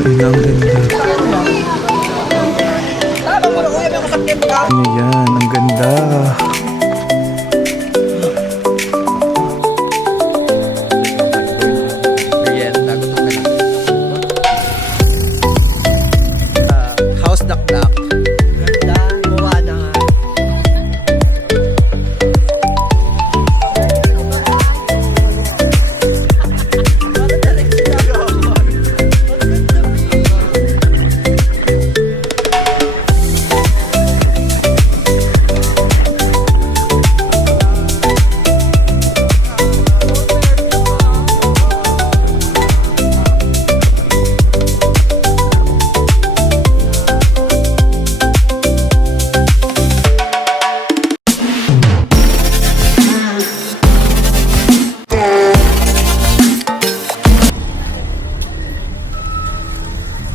Ayun, ang ganda. Ayan, ang ganda. Merienda, gutom ka na. House Dakdak. Ganda, iwawa na nga.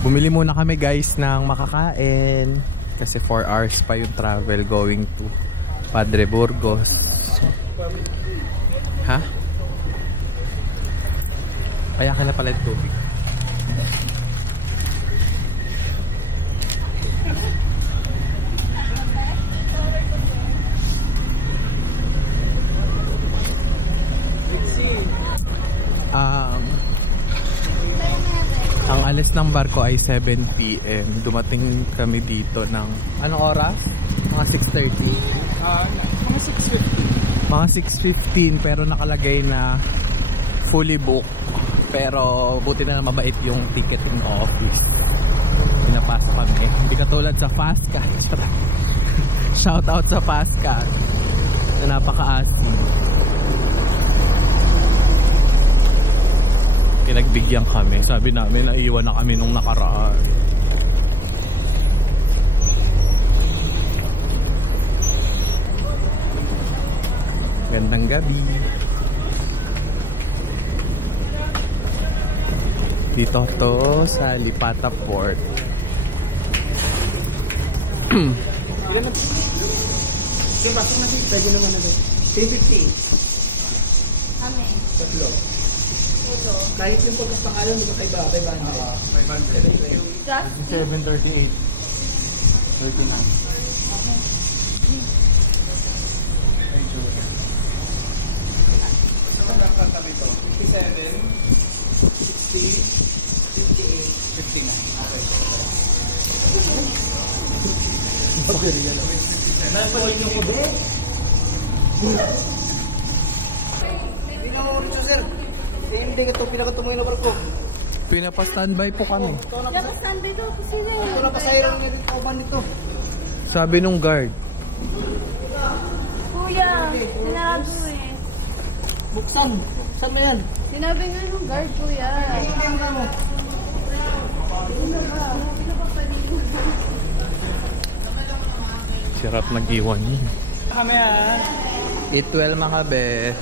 Bumili muna kami guys ng makakain kasi 4 hours pa yung travel going to Padre Burgos. Ha? Kaya ka na pala yung tubig. Ang alis ng barko ay 7 PM. Dumating kami dito ng anong oras? Mga 6:30. Mga 650. Mga 6:15 pero nakalagay na fully booked. Pero buti na mabait yung ticketing office. Pinapasa kami. Hindi katulad sa Fastcat. Shout out sa Fastcat na napaka-asin. Pinagbigyan kami. Sabi namin naiwan na kami nung nakaraan. Gandang gabi. Dito to sa Lipata Port. Pwede naman na doon. 350. Kami. Tatlo. Kahit yung pagkapangalan, di ba kay Babay ba? 500. Just 738. 39. Thank you. Saan ang katabi ito? 57, 60, 58, 59. Okay. Okay, yan. Nagpalin yung kubi. Pinahuli siya, sir. Hindi ka ito pinakatumoy na barko. Pinapa-standby po kami. Labas Sunday daw kasi na Ito na pasayro nga dito, kauban dito. Sabi nung guard, Kuya, sinabi mo eh. Buksan. Saan mo yan? Sinabi nga nung guard, kuya. sirap nag-iwan yun. Mamaya. Eat well mga be.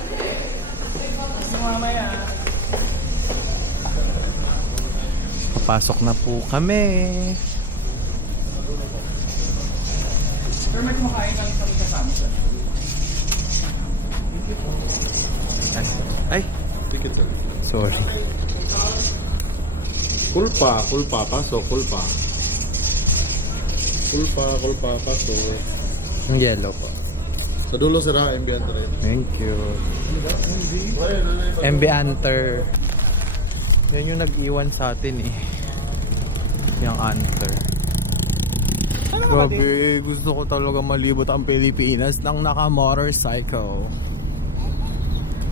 Mamaya. Papasok na po kami. Pero may kumakain kami kami kasama siya. Ay, Ticket, sir. sorry. Kulpa, paso, kulpa. Kulpa, paso. Ang yellow po. Sa dulo, sir, ha? MB rin. Thank you. MB Anter. Yan yung nag-iwan sa atin eh. Yung Anter. Grabe, gusto ko talaga malibot ang Pilipinas ng naka-motorcycle.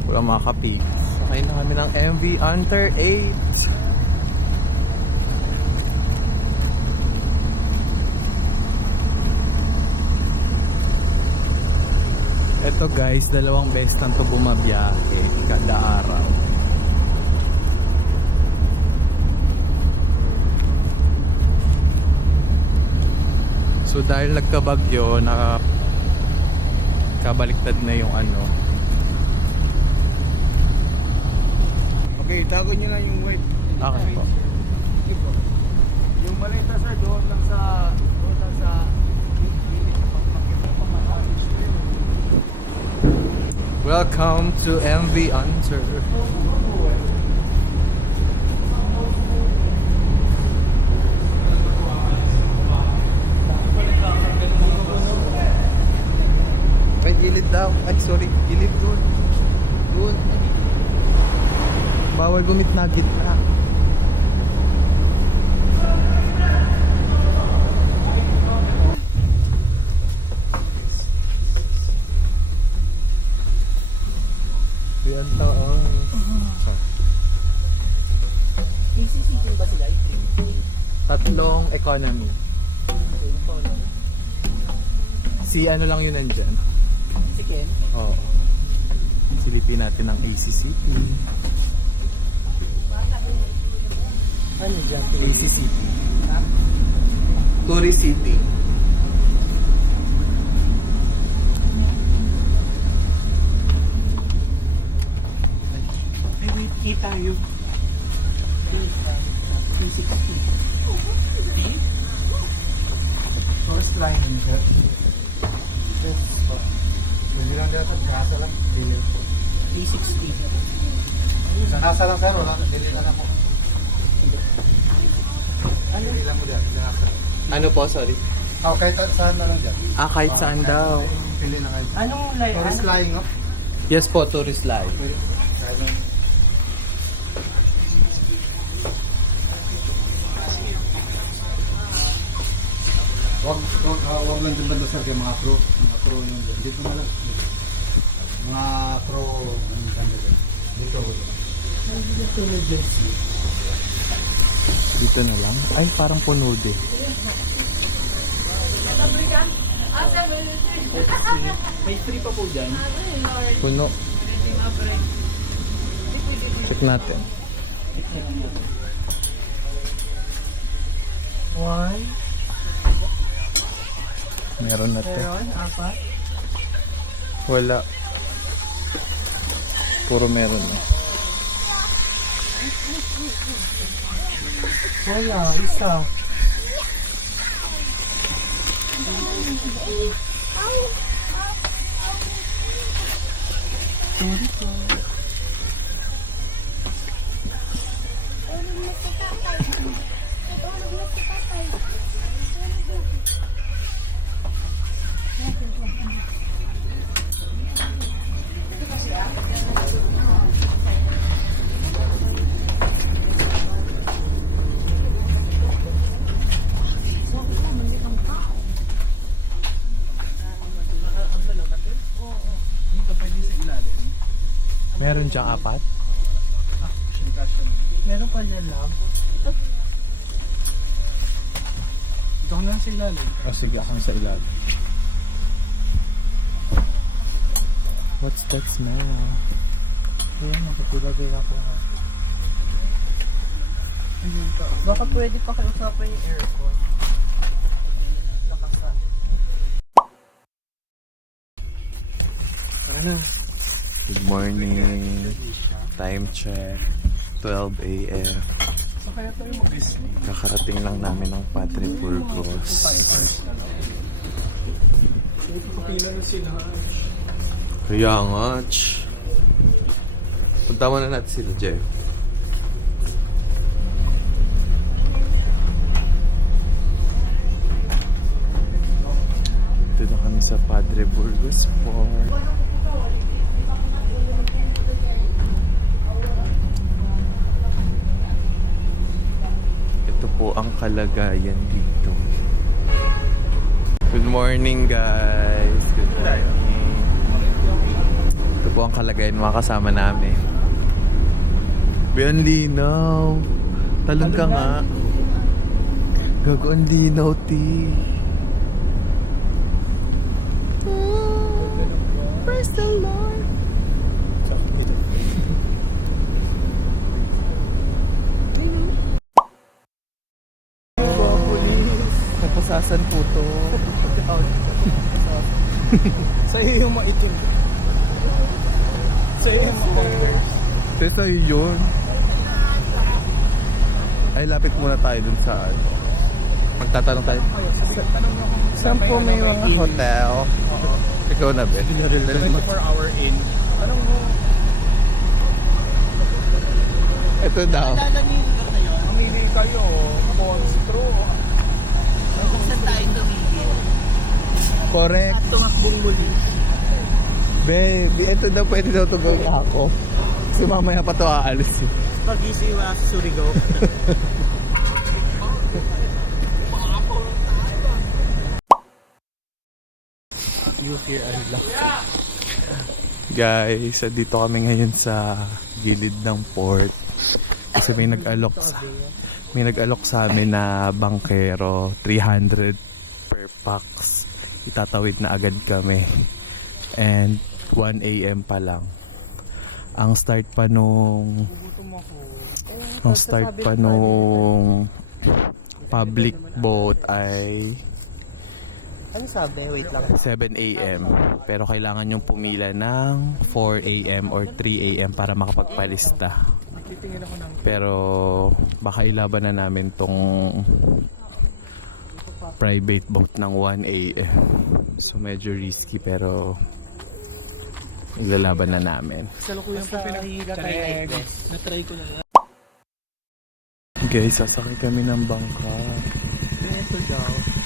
Wala makapig. Sakay na kami ng MV Anter 8. Ito guys, 2 beses nang to bumabiyahe kada araw. So dahil nagkabagyo, kabaliktad na yung ano. Okay, tago niyo lang yung wipe. Okay po. Sige po. Yung malita, sir, doon lang sa Welcome to MV Anter. daw. Ay, sorry. Gilid doon. Doon. Bawal gumitna gitna. Yan to, oh. PCCQ ba sila? Tatlong economy. Si ano lang yun nandyan? Si Ken? Oo. Silipin natin ang ACCT. Ano dyan? ACCT. Tourist City. Ay, wait. Kita tayo. P60. First line in sir. Yes. Hindi lang dito. Nasa lang. Dili. P60. Sa nasa lang sir. Wala. Dili ka na po. Ano? Dili lang mo dyan. Nasa. Ano po, sorry? Oh, kahit saan na lang dyan. Ah, kahit saan daw. Pili na kayo. Anong line? Tourist flying up. Yes po, tourist live. Kaya lang. Wag lang din banda sir kay mga crew yung dyan. Dito na lang. Mga crew yung banda dyan. Dito. Dito na lang. Ay, parang puno din. May free pa po dyan. Puno. Check natin. One. Meron na to. Meron. Apat. Wala. Puro meron na. Wala. Isa. Sorry po. Meron diyang apat? Meron pa dyan lang. Ito na sa ilalim. O sige, akong sa ilalim. What's that smell? Ayan, nakapilagay ako. Ayun ka. Baka pwede pa kayo usapan yung aircon. Lakas na. Ano? Good morning. Time check. 12 a.m. So kaya tayo mag-Disney. Kakarating lang namin ng Padre Burgos. Kapila na sila. Kaya nga, punta mo na natin sila, Jeff. Dito na kami sa Padre Burgos Port. Ito po ang kalagayan dito. Good morning, guys. Good morning. Ito po ang kalagayan mga kasama namin. Biyan linaw. Talon ka nga. Gago ang linaw, ti. Praise the Lord. Kapasasan po to. Sa'yo yung maitim. Sa'yo yung maitim. Ito sa'yo yun. Ay, lapit muna tayo dun sa ano. Magtatanong tayo. Saan po may mga hotel? Ikaw na, Ben. 24-hour in. Tanong mo. Ito daw. Lalanihin ka kayo. Mamili kayo. Monstro. Saan tayo tumigil? Correct. Tumakbong muli. Babe, ito na pwede daw tugaw na ako. Kasi mamaya pa to aalis eh. Pag-isi wa Surigao. You hear unlock. Guys, dito kami ngayon sa gilid ng port. Kasi may nag-alok sa amin na bangkero, 300 per pax. Itatawid na agad kami. And 1 AM pa lang. Ang start pa nung public boat ay Ano sabi? Wait lang. 7 AM. Pero kailangan yung pumila ng 4 AM or 3 AM para makapagpalista. Pero baka ilaban na namin tong private boat ng 1 AM. So medyo risky pero ilalaban na namin. Salukuyang po pinakihila tayo like this. Na-try ko na lang. Guys, sasakay kami ng bangka. Ito daw.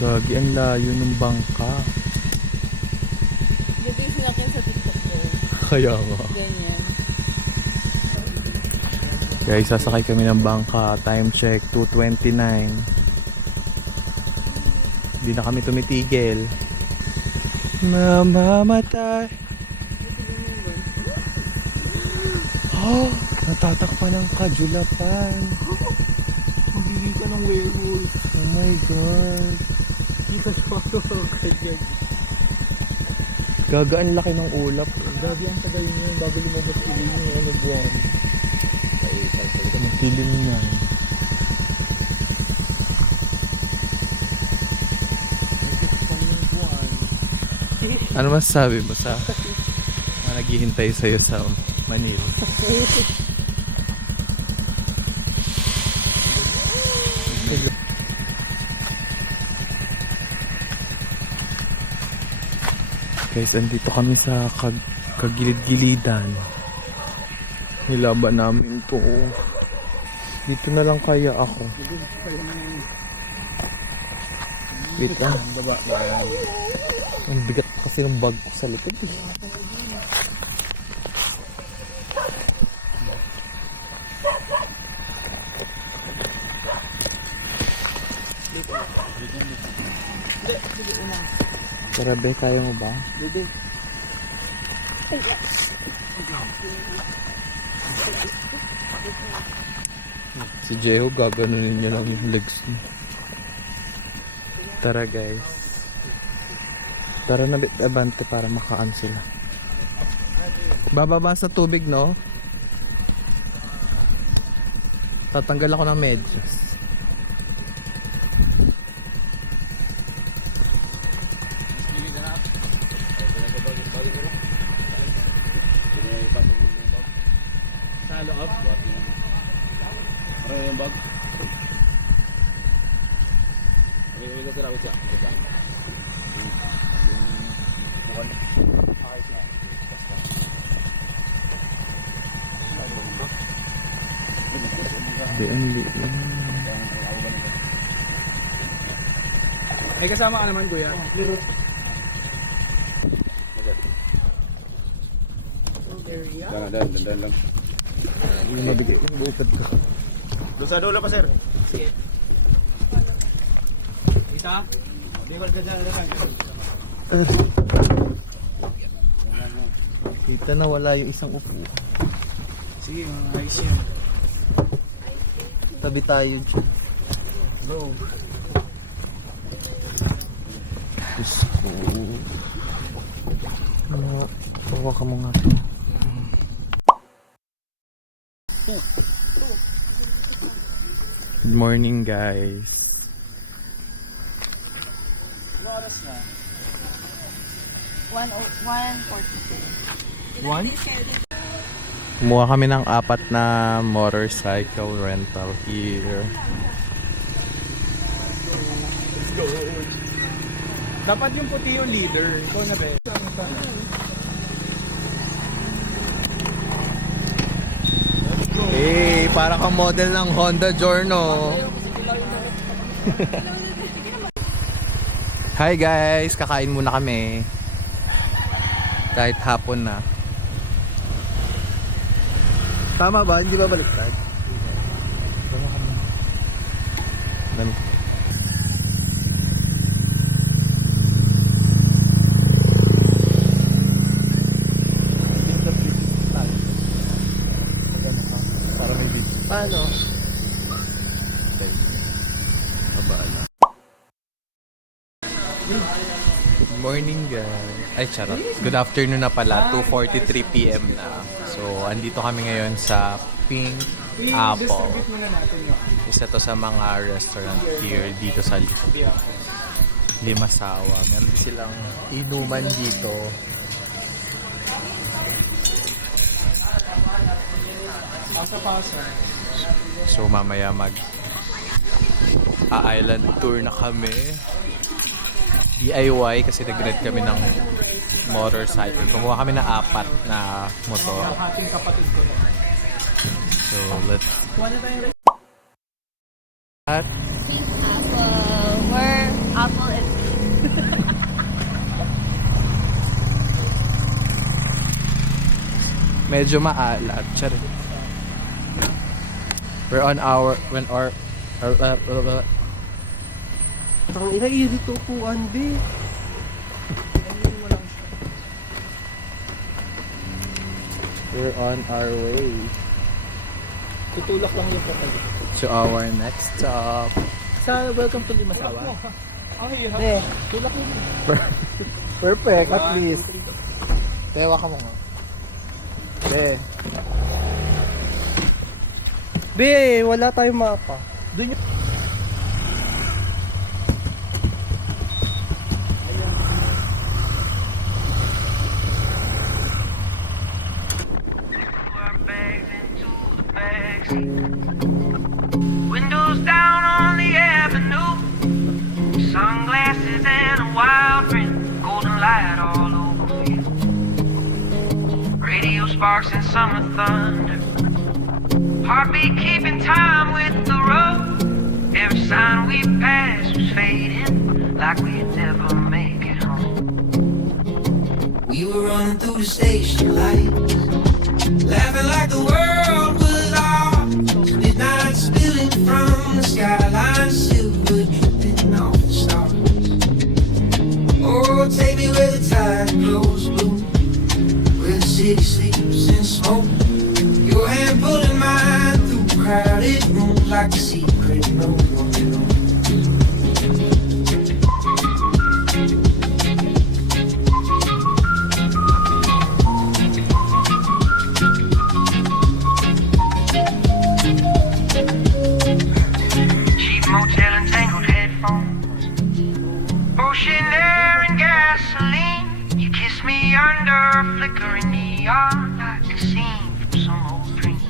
Gagi, ang layo ng bangka. Di ba yung sinakyan sa TikTok ko? Kaya nga. Ganyan. Guys, sasakay kami ng bangka. Time check, 2:29. Hindi na kami tumitigil. Mamamatay. Oh, natatakpan ng kajulapan. Magiging ka ng werewolf. Oh my God. Kita ko agad yan. Gaga, ang laki ng ulap. Gabi ang tagal niyo yung bago lumabas ulit yung ano buwan. Ang dilim niya. Ano masasabi mo sa mga naghihintay sa'yo sa Manila? Guys, andito kami sa kagilid-gilidan. Nilaban namin to. Dito na lang kaya ako. Wait lang. Ang bigat kasi ng bag ko sa likod. Tara, be, kaya mo ba? Bebe. Si Jeho, gaganunin niya lang yung legs niya. Tara, guys. Tara na, abante para makaan sila. Bababa sa tubig, no? Tatanggal ako ng medyas. Sa loob. Ano yung bag? May kasi rawit siya. Di, ang liit lang. May kasama ka naman, kuya. Dandan lang. Hindi mabigay yung bukad ko. Doon sa dulo pa, sir. Kita? Di ba dyan lang? Kita na wala yung isang upo. Sige, mga ayos yan. Tabi tayo dyan. Bro. Diyos ko. Bawa ka mo nga to. Good morning, guys. Ano oras na? 1:42. One? Kumuha kami ng 4 na motorcycle rental here. Let's go. Dapat yung puti yung leader. Ikaw na ba? Hey, para kang model ng Honda Giorno. Hi guys! Kakain muna kami. Kahit hapon na. Tama ba? Hindi ba baliktad? Dami. Paano? Abala. Good morning guys. Ay charot. Good afternoon na pala. 2:43 PM na. So, andito kami ngayon sa Pink Apple. Muna natin yun. Isa to sa mga restaurant here dito sa Limasawa. Meron silang inuman dito. Pasa-pasa. So mamaya island tour na kami. DIY kasi nag-rent kami ng motorcycle. Kumuha kami ng 4 na motor. Ang ating kapatid ko. So let's Kuha na tayong at Apple. Where apple is medyo maalat. Charit. We're on our Ang ina, irito po, Andy. we're on our way Tutulak lang yung kapatid. to our next stop. Sa Welcome to Limasawa. Ne, tulak mo. Perfect, at least. Tewa ka mo nga. Be, wala tayong mapa. Doon yung... Windows down on the avenue, sunglasses and a wild print, golden light all over you. Radio sparks and summer thunder, heartbeat keeping time with the road. Every sign we passed was fading, like we'd never make it home. We were running through the station lights, laughing like the world was ours. Midnight spilling from the skyline, silver dripping off the stars. Oh, take me where the tide flows blue, where the city sleeps in smoke. Your hand pulling mine through crowded rooms like a secret no one knows. Cheap motel and tangled headphones, ocean air and gasoline. You kiss me under a flickering neon like a scene from some old dream.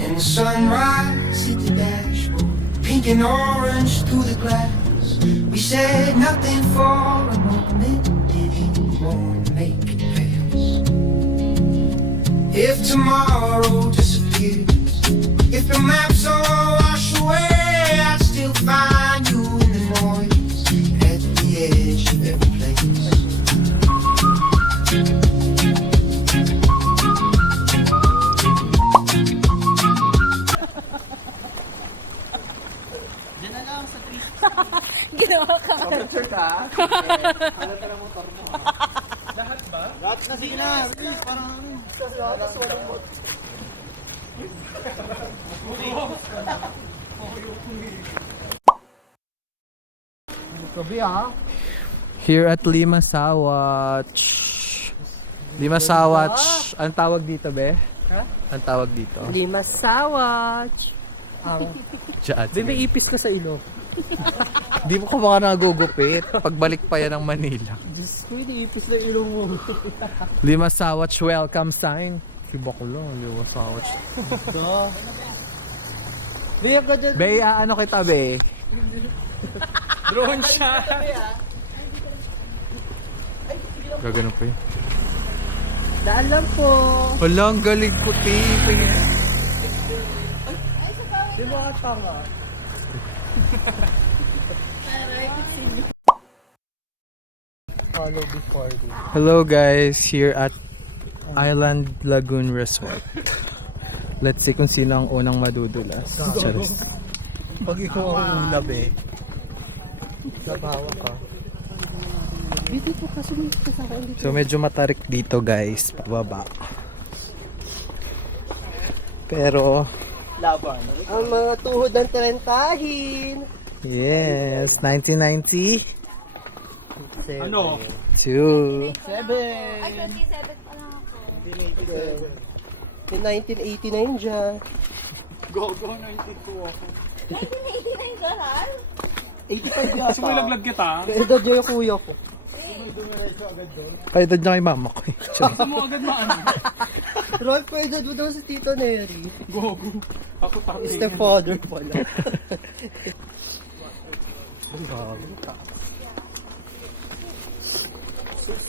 And the sunrise hit the dashboard, pink and orange through the glass. We said nothing for a moment, didn't want to make it pass. If tomorrow disappears, if the maps all wash away, I'd still find you in the noise at the edge of every place. ginawa ka? Picture ka? Halata na motor mo. Lahat ba? Lahat na sina. Parang sa lahat walang motor. Gabi ha? Here at Limasawa. Limasawa. Anong tawag dito, be? Ha? Anong tawag dito? Limasawa. Ang... Diyan. Di may ipis ka sa ilong. Di mo ka baka nagugupit. Pagbalik pa yan ng Manila. Diyos ko, iniipis na ilong mo. Limasawat welcome sign. Iba ko lang, Limasawat. Be, ka dyan. Be, ano kita, be? Drone shot. Gagano pa yun. Daan lang po. Wala, ang galing ko, tiping. Di ba ka tanga? follow before me. Hello guys, here at Island Lagoon Resort. Let's see kung sino ang unang madudulas. Charis. Pag ikaw ang ulab eh. Nabawa ka. So medyo matarik dito guys, pababa. Pero Laban. Ang mga tuhod ng trentahin. yes, 1990. Ano? 2. 7. Ay, 27 pa lang ako. 1989 dyan. Go, 92 ako. 1989 ka, Hal? 85 yata. May laglag kita. Edad niya yung kuya ko. Kaedad niya kay mama ko. Gusto mo agad maano? Rolf, edad mo daw si Tito Neri. Gogo. Ako tayo. Stepfather pala.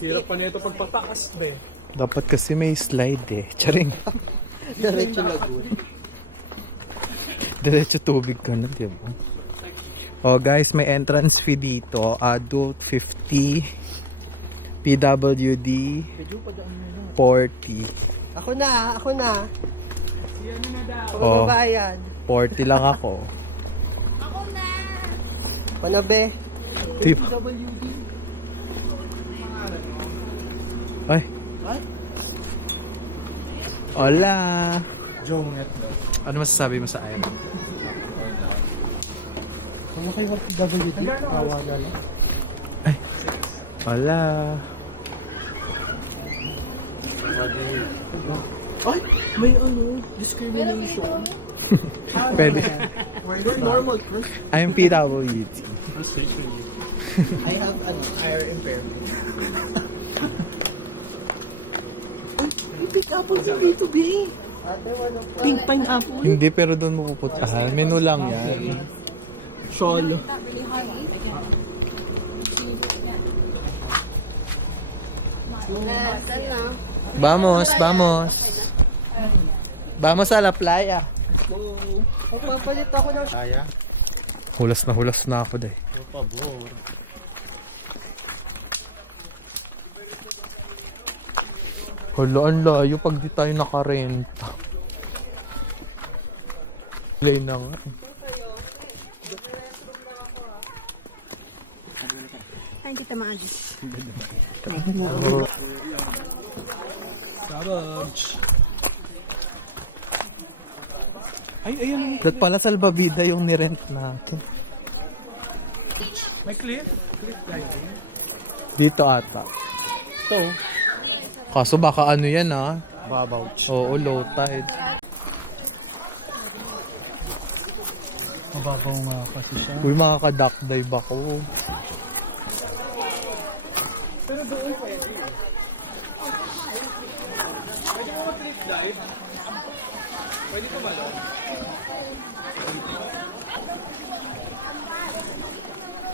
Hirap pa nito pagpataas, be. Dapat kasi may slide eh. Charing. Diretso lagoon. Diretso tubig ka na, di ba? Oh guys, may entrance fee dito. Adult 50. PWD 40. Ako na. Oh. Pagbabayan. 40 lang ako. Ako na! Panabe. Tip. Ay. Hola. Ano masasabi mo sa Iron? Ano kayo mag-WD? Tawa na lang. Hola. Ay! May discrimination. Pwede. We're normal, Chris. I'm PWD. I have an eye impairment. Ay, pick apple si B2B. Pink pineapple. Hindi, pero doon mo pupuntahan. Menu lang yan. Sholo. Vamos, vamos. Vamos a la playa. Magpapalit ako ng Hulas na ako dahil. Hala, ang layo pag di tayo nakarenta. Lay na nga. Ay, hindi kita maagis. Ay, ayan. Dat pala salbabida yung nirent natin. May cliff. Cliff diving. Dito ata. ito. Kaso baka ano yan ah. Babaw. Oo, low tide. Mababaw nga kasi siya. Uy, makaka-duck dive ako.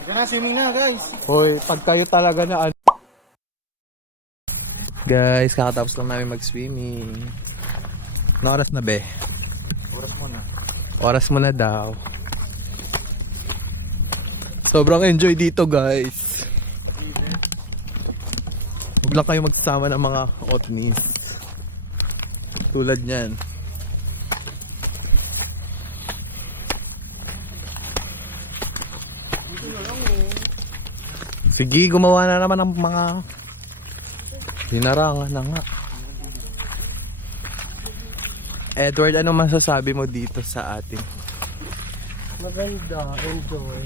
Kaya swimming na, guys. Hoy, pag kayo talaga na ano. Guys, kakatapos lang namin mag-swimming. Anong oras na be? Oras mo na daw. Sobrang enjoy dito guys. Huwag lang kayo magsama ng mga otnis. Tulad niyan. Sige, gumawa na naman ng mga dinarangan na nga. Edward, ano masasabi mo dito sa atin? Maganda. Enjoy.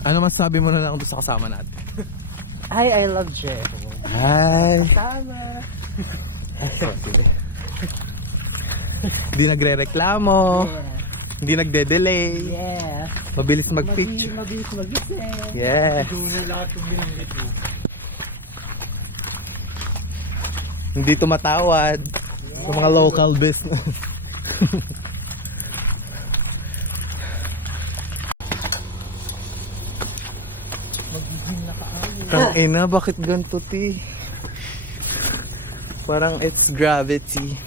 Ano masasabi mo na lang doon sa kasama natin? I love Jero. Hi! Tama. Hindi nagre-reklamo. Hindi nagde-delay. Yeah. Mabilis mag-picture. Mabilis mag-isip. Yes. Doon lahat yung binanggit mo. Hindi tumatawad sa mga local business. Tang ina, bakit ganito ti? Parang it's gravity.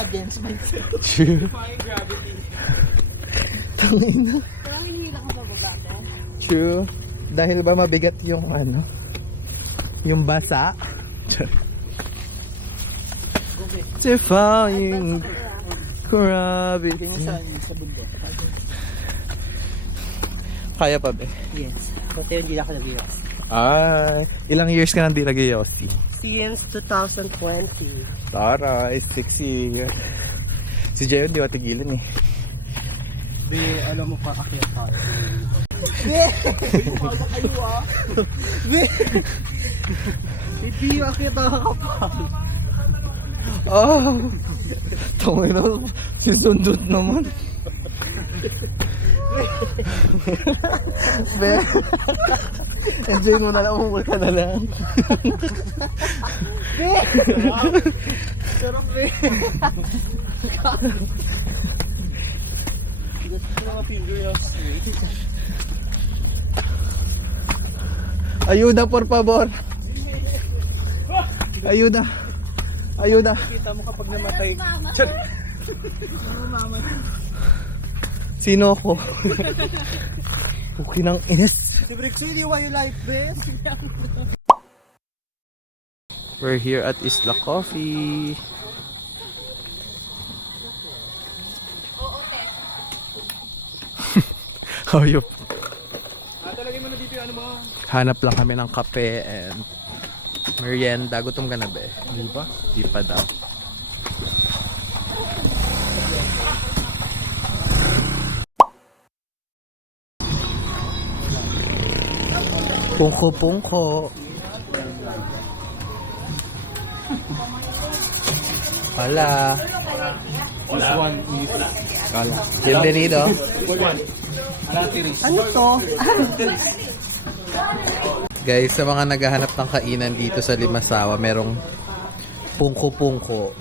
Against myself. True. Gravity. Tang ina. Parang hinihila ka pa ba, True. Dahil ba mabigat yung ano? Yung basa. Defying gravity. Sa bundok. Kaya pa ba? Yes. Kasi hindi ako nag-iwas. Ay, ilang years ka nang di nag-Yossi? Since 2020. Taray, 6 years. Si Jayon, di ko tigilan eh. Be, alam mo pa kakit tayo. Be, yung akit ako kapal. Oh! Tungin na, si Sundot naman. Be, enjoy mo na lang, umul ka na lang. Sarap, be. Gusto ko mga finger yung straight. Ayuda, por favor. Ayuda. Ayuda. Kita mo kapag namatay. Sino ako? Okay ng ines. Si Brixie, di why you like this? We're here at Isla Coffee. Hayop. Talagay mo na dito yung ano mo. Hanap lang kami ng kape and merienda. Gutom ka na ba eh? Di ba? Di pa daw. Pungko-pungko. Hola. This one is Hola. Bienvenido. Ano to? Guys, sa mga naghahanap ng kainan dito sa Limasawa, merong pungko-pungko.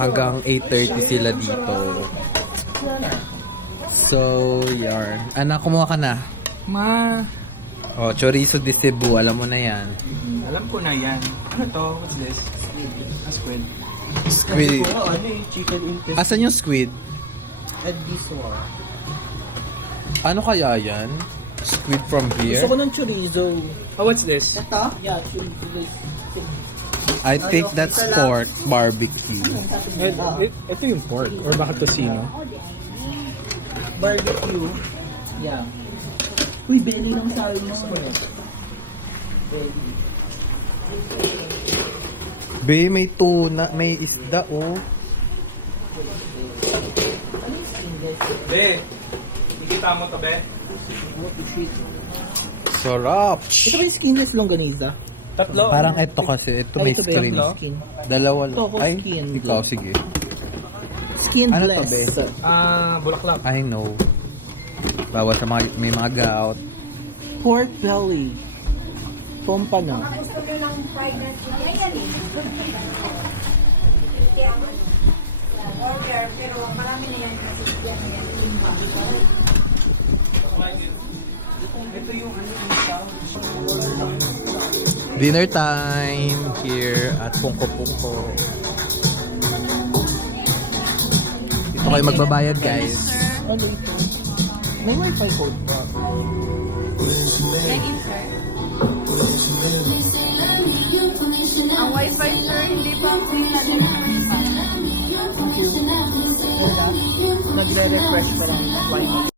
Hanggang 8:30 sila dito. So, yarn. Anak, kumuha ka na. Ma. Oh, chorizo de Cebu, alam mo na yan. Alam ko na yan. Ano to? What's this? Squid. Squid. Oh, ano yung chicken intestine? Asan yung squid? And this one. Ano kaya yan? Squid from here? Gusto ko ng chorizo. Oh, what's this? Ito? Yeah, chorizo. I think that's pork barbecue. Ito yung pork. Or baka tocino. Barbecue. Yeah. Uy, belly ng sabi mo. Belly. Be, may tuna, may isda, oh. Be. Ikita mo to, be. Sarap! Ito ba yung skinless longganisa? Tatlo. Parang ito kasi, ito may Ay, ito ba screen. yung skin? Dalawa Ito lang. ako Ay, skin. ikaw, sige. Ano to, Skinless. be? Bulaklak. I know. Bawat sa mga, may mga gout. Pork belly. Pompano. Gusto ko ng fried na chicken. Order, pero marami na yan kasi yan. Dinner time here at Pungko Pungko. Dito kayo magbabayad, guys. Ano ito? May wifi code pa. Login, sir. Ang wifi, sir, hindi pa free na din. Nagre-refresh pa lang. Wifi.